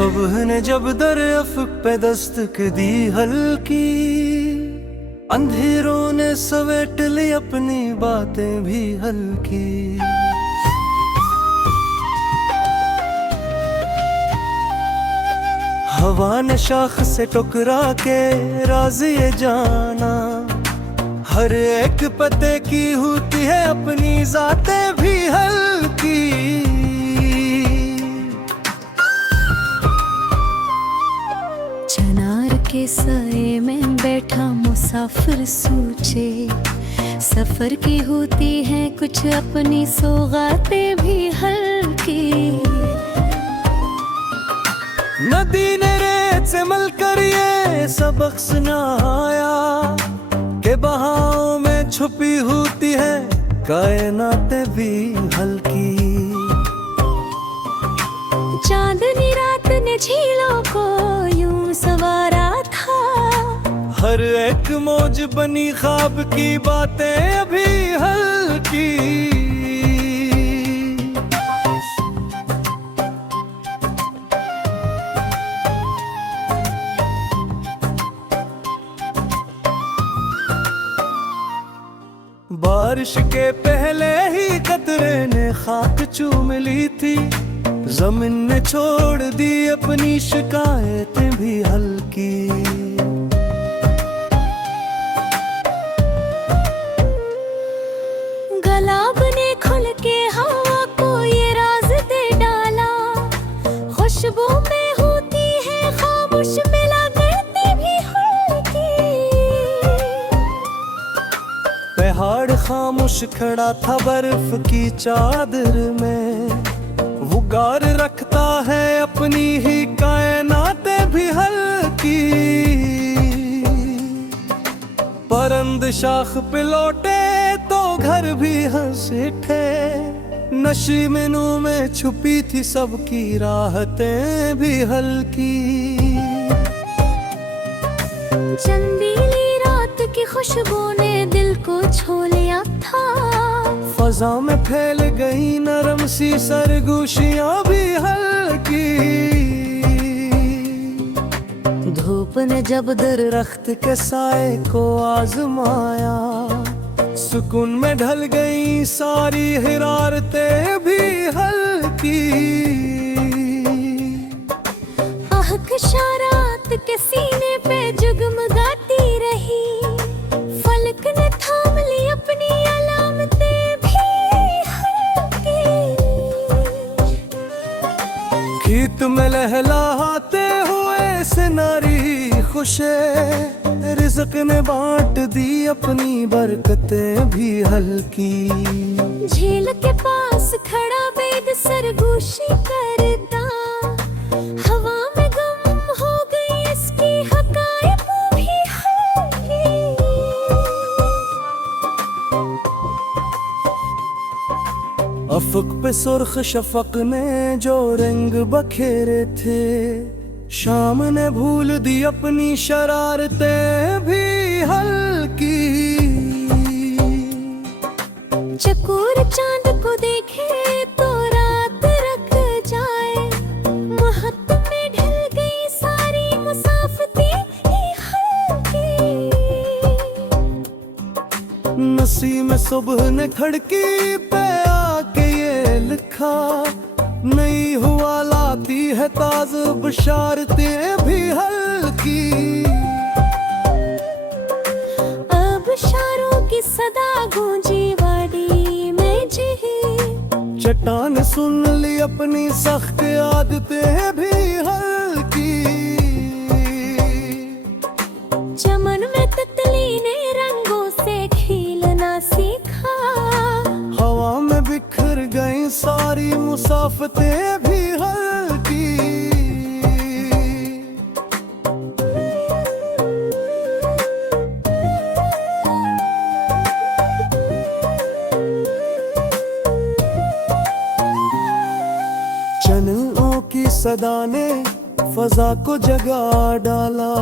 सुबह ने जब दर अफ़क़ पे दस्तक दी हल्की, अंधेरों ने समेट ली अपनी बातें भी हल्की। हवा ने शाख से टकरा के राज ये जाना, हर एक पते की होती है अपनी ज़ातें भी हल्की। चिनार के साए में बैठा मुसाफिर सोचे, सफर की होती है कुछ अपनी सौगातें भी हल्की। नदी ने रेत से मिलकर ये सबक सुनाया कि बहाव में छुपी होती है कायनातें भी हल्की। चांदनी रात ने झीलों को यूं संवारा था, हर एक मौज बनी ख्वाब की बातें अभी हल्की। बारिश के पहले ही कतरे ने खाक चूम ली थी, जमीन ने छोड़ दी अपनी शिकायतें भी हल्की। गुलाब ने खुल के हवा को ये राज दे डाला, खुशबू में होती है खामोश मिला करती भी हल्की। पहाड़ खामोश खड़ा था बर्फ की चादर में, वो गार रखता है अपनी ही कायनातें भी हल्की। परंद शाख पे लौटे तो घर भी हंसे थे, नशीमनों में छुपी थी सबकी राहतें भी हल्की। चंदीली रात की खुशबू ने दिल को छू लिया था, फजा में फैल गई नरम सी सरगोशियां भी हल्की। धूप ने जब दरख्त के साए को आजमाया, सुकून में ढल गई सारी हिरारतें भी हल्की। आहकशा रात के सीने पे जगमगाती रही, फलक ने थाम ली अपनी अलामतें भी हल्की। गीत में लहलाते हुए सिनारी खुशे, रिज़्क़ ने बांट दी अपनी बरकतें भी हल्की। झील के पास खड़ा बेद सरगोशी करता, हवा में गम हो गई इसकी हकायत भी हल्की। अफ़क़ पे सुर्ख शफ़क़ ने जो रंग बखेरे थे, शाम ने भूल दी अपनी शरारतें भी हल्की। चकोर चांद को देखे तो रात रख जाए, महत में ढल गई सारी मुसाफिरें ही हल्की। नसीम सुबह ने खिड़की पे आके ये लिखा, नई हुआ लाती है ताज़ बशारतें भी हल्की। अब शारों की सदा गूंजी वादी में जी, चट्टान सुन ली अपनी सख्त आदतें भी हल्की। चमन में तितली ने रंगों से खिलना सीखा, हवा में बिखर गई सारी मुसाफतें भी हल्की। चनों की सदा ने फजा को जगा डाला,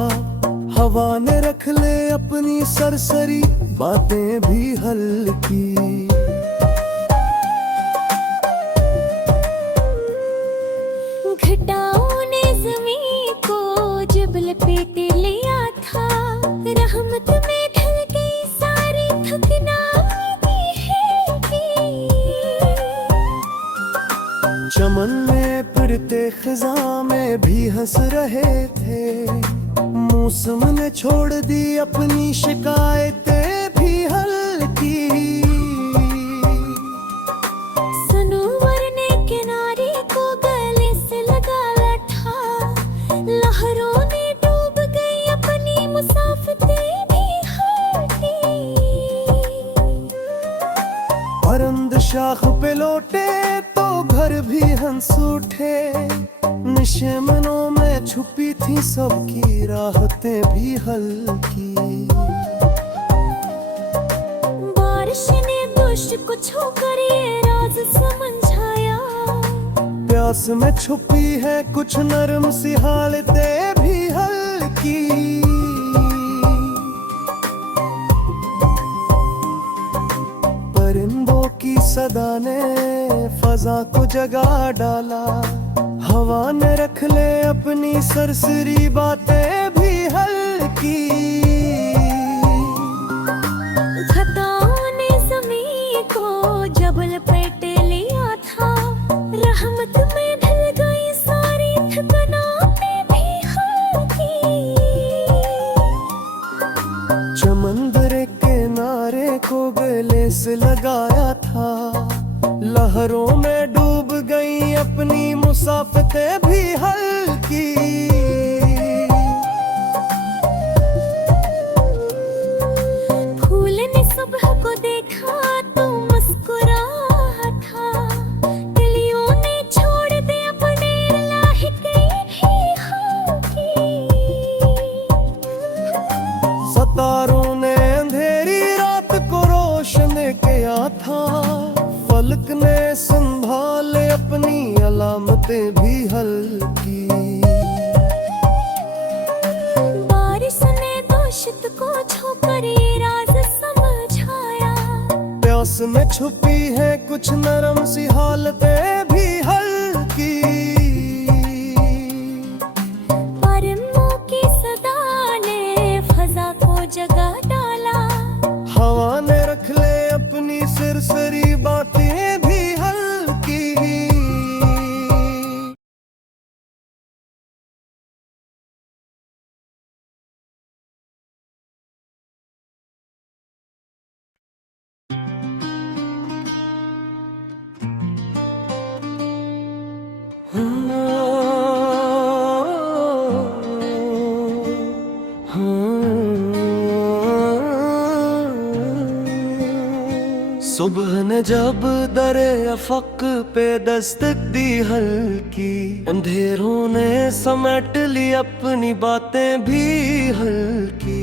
हवा ने रख ले अपनी सरसरी बातें भी हल्की। घटाओं ने में फिरते खिजा में भी हंस रहे थे। मौसम ने छोड़ दी अपनी शिकायतें भी हल की। सनोवर ने किनारे को गले से लगा लठा, लहरों ने डूब गई अपनी मुसाफिरें भी हल की। परंद शाख पे लौटे तो घर भी हंस उठे। निशमनों में छुपी थी सबकी राहतें भी हल्की। बारिश ने दुष्ट को छूकर ये राज समझाया। प्यास में छुपी है कुछ नरम सी हालतें भी हल्की। परिंदों की सदा ने फजा को जगा डाला। हवा ने रख ले अपनी सरसरी बातें भी हल्की। खताओं ने ज़मीं को जब लपेट लिया था। रहमत में ढल गई सारी ठिकानें भी हल्की। समंदर के किनारे को गले से लगाया था। लहरों में डूब गई अपनी मुसाफिरें भी हल्की। फूल ने सुबह को देखा तो मुस्कुराया था। कलियों ने छोड़ दे अपने लाहिके भी हल्की। सितारों ने अंधेरी रात को रोशन किया था। फलक ने संभाले अपनी अलामतें भी हल्की। बारिश ने दोषित को छूकर ये राज समझाया। प्यास में छुपी है कुछ नरम सी हालतें भी हल्की। परिंदों की सदा ने फजा को जगा डाला। हवा ने रख ले अपनी सिरसरी बातें भी हल्की। सुबह ने जब दरे अफक पे दस्तक दी हल्की। अंधेरों ने समेट ली अपनी बातें भी हल्की।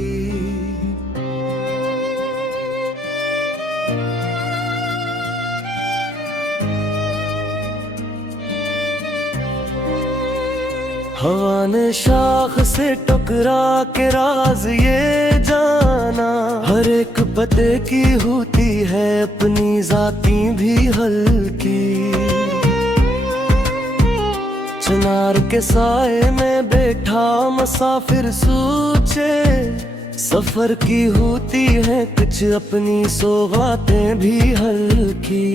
हवा ने शाख से टकरा के राज ये जाना। हर एक पते की होती है अपनी जाती भी हल्की। चिनार के साए में बैठा मुसाफिर सोचे। सफर की होती है कुछ अपनी सौगातें भी हल्की।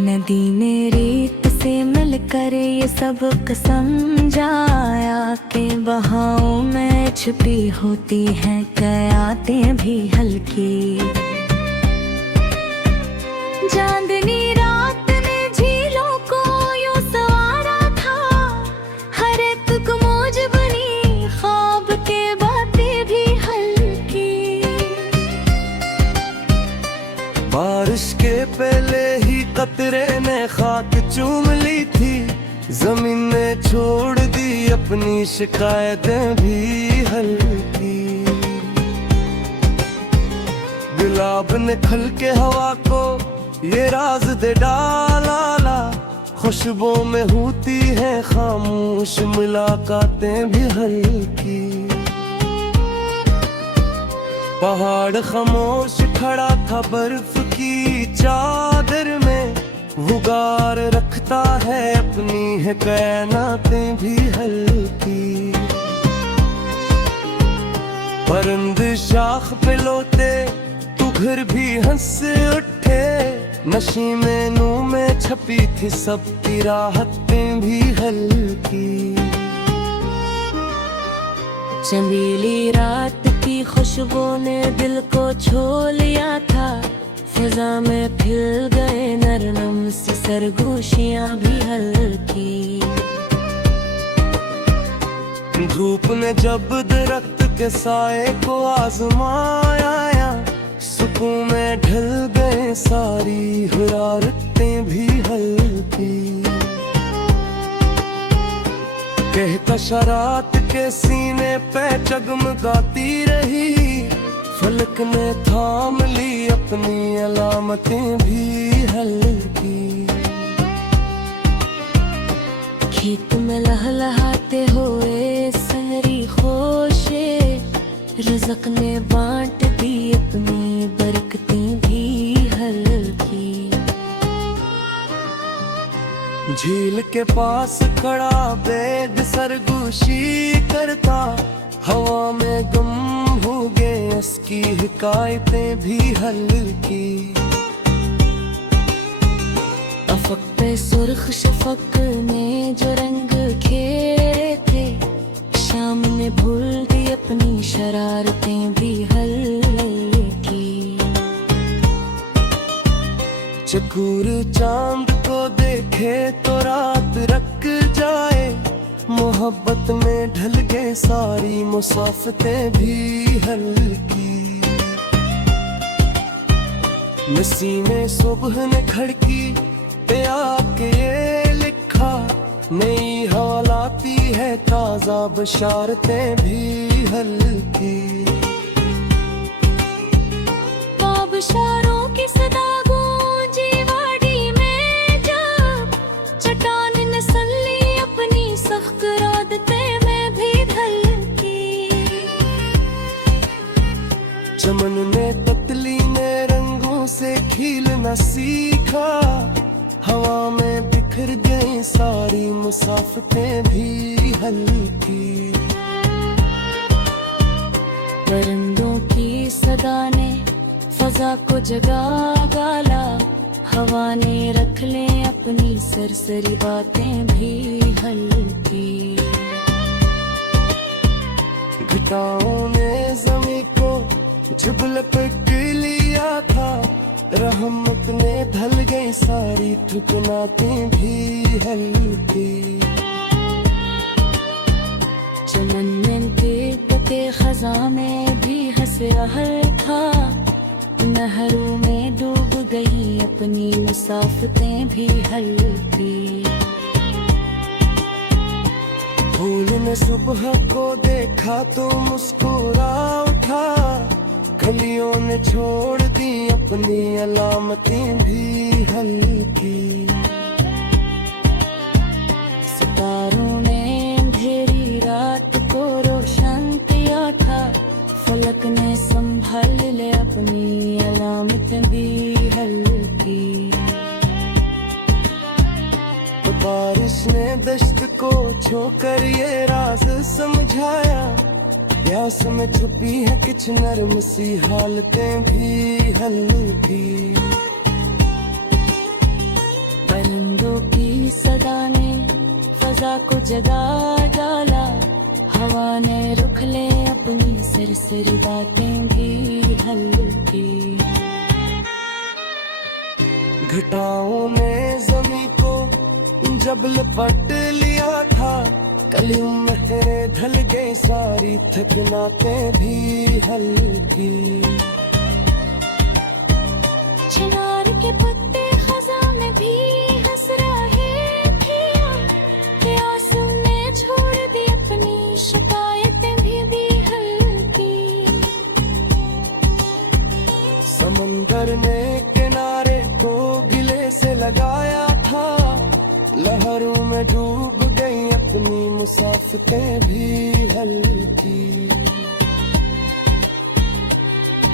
नदी ने रेत से मिलकर ये सबक समझाया कि बहावों में छुपी होती हैं कयातें भी हल्की। चांदनी रात ने झीलों को यूं सवारा था। हर एक को मौज बनी ख्वाब के बातें भी हल्की। बारिश के पहले ही कतरे ने खाक चूम ली थी। जमीन ने छोड़ दी अपनी शिकायतें भी हल्की। गुलाब ने खल के हवा को ये राज दे डाला। खुशबू में होती है खामोश मुलाकातें भी हल्की। पहाड़ खामोश खड़ा था बर्फ की चादर में। वो गार रखता है अपनी है कायनातें भी हल्की। परिंद शाख पे लौटे तो घर भी हंस उठे। नशीमे नूं में छपी थी सबकी राहतें भी हल्की। चंदीली रात की खुशबू ने दिल को छू लिया था, फिजा में खिल गए नरम सी सरगोशियां भी हल्की। धूप ने जब दरख्त के साए को आजमाया, सुकून में ढल गए सारी हुरारतें भी हल्की। कहता शरात के सीने पे जगमगाती रही, फलक ने थाम ली अपनी अलामतें भी हल्की। खेत में लहलहाते हुए सहरी खोशे, रज़क ने बांट दी अपनी बरकतें भी हल्की। झील के पास खड़ा बेद सरगोशी करता, हवा में गुम हो गए इसकी हिकायतें भी हल्की। अफक पे सुर्ख शफक ने जो रंग खेले थे, शाम ने भूल दी अपनी शरारतें भी हल्की। चकोर चांद को देखे तो रात रक जाए, मोहब्बत में ढल गए सारी मुसाफतें भी हल्की। नसीमे सुबह ने खड़की पे आके ये लिखा, नई हवा लाती है ताजा बशारतें भी हल्की। बाबशारों की सदा गूंजी वाडी में, जब चट्टान ने सन ली अपनी सख्त रादतें में भी हल्की। चमन ने ततली ने रंगों से खिलना सीखा, हवा में बिखर गई सारी मुसाफतें भी हल्की। परिंदों की सदा ने फजा को जगा डाला, हवा ने रख ले अपनी सरसरी बातें भी हल्की। घटाओं ने ज़मीं को जब लपट लिया था, रहमत ने ढल गई सारी ठुकरातें भी हल्की। चमन के तके खजा में भी हंसे आहल था, नहरों में डूब गई अपनी मुसाफतें भी हल्की। फूल ने सुबह को देखा तो मुस्कुरा उठा, कलियों ने छोड़ दी अपनी अलामतें भी हल्की। सितारों ने अंधेरी रात को रोशन किया था, फलक ने संभाल ले अपनी अलामतें भी हल्की। तो बारिश ने दश्त को छोकर ये राज समझाया, प्यास में छुपी है कुछ नरम सी हालतें भी हल्की। परिंदों की सदा ने फजा को जगा डाला, हवा ने रुख ले अपनी सरसरी बातें भी हल्की। घटाओं ने ज़मीं को जब लपट लिया था, कलियों में तेरे ढल गई सारी थकनातें भी हल्की। चिनार के पत्ते खजा में भी हंस रहे थे, प्यास ने छोड़ दी अपनी शिकायतें भी हल्की। समंदर ने किनारे को गिले से लगाया था, लहरों में डूब गई अपनी मुसाफतें भी हल्की।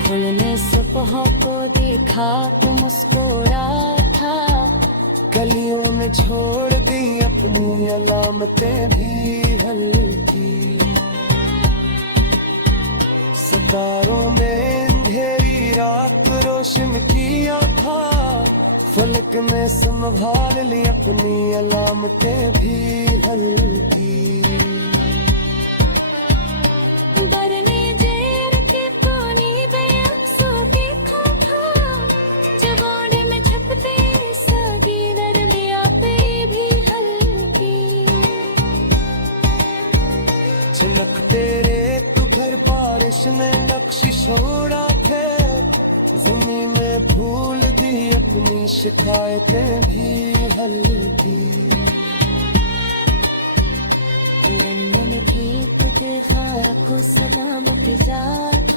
फूल ने सुबह को देखा तो मुस्कुरा था, कलियों ने छोड़ दी अपनी अलामतें भी हल्की। सितारों ने अंधेरी रात रोशन किया था, फलक ने संभाल ली अपनी अलामतें भी हल्की। बरने जेर के पानी बेअक्सों के खाथा, जवाने में छपते सगीर लिया पे भी हल्की। चमक तेरे तू घर बारिश ने नक्श छोड़ा थे, ज़मीं में भूल दी अपनी शिकायतें भी हल्की। लंदन खेत के खाक को सलामत जात